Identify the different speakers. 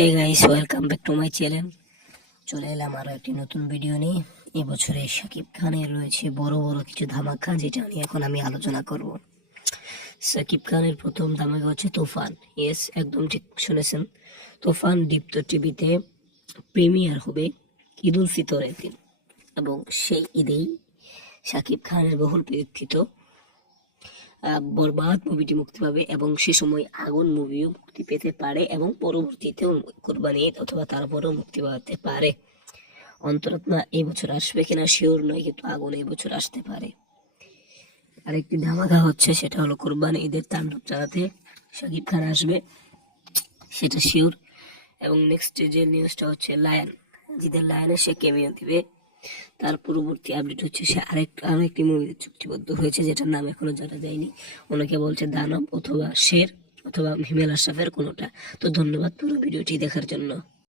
Speaker 1: Hey guys welcome back to my channel চলে এলাম আরও একটি নতুন ভিডিও নিয়ে। এবছরে শাকিব খানের রয়েছে বড় বড় কিছু ধামাকা যেটা নিয়ে এখন আমি আলোচনা করব। শাকিব খানের প্রথম ধামাকা হচ্ছে তুফান। ইয়েস একদম ঠিক শুনেছেন। তুফান দীপ্ত টিভিতে প্রিমিয়ার হবে ঈদ উল ফিতরের দিন। এবং সেই ঈদেই শাকিব খানের বহুল প্রতীক্ষিত বরবাদ মুভিটি মুক্তি পাবে এবং সে সময় আগুন মুভিও মুক্তি পেতে পারে এবং পরবর্তীতেও কোরবানি অথবা তারপরেও মুক্তি পাতে পারে। অন্তরাত্মা এই বছর আসবে কিনা শিওর নয়, কিন্তু আগুন এই বছর আসতে পারে। আরেকটি ধামাকা হচ্ছে, সেটা হলো কোরবানি ঈদের তাণ্ডব চালাতে শাকিব খান আসবে, সেটা শিওর এবং নেক্সট যে নিউজটা হচ্ছে লায়ন জিদের লায়নে সে কেমিও দিবে। তার পরবর্তী আপডেট হচ্ছে সে আরেক আরও একটি মুভিতে চুক্তিবদ্ধ হয়েছে, যেটার নাম এখনও জানা যায়নি। অনেকে বলছে দানব অথবা শের অথবা হিমেল আশরাফের কোনোটা। তো ধন্যবাদ পুরো ভিডিওটি দেখার জন্য।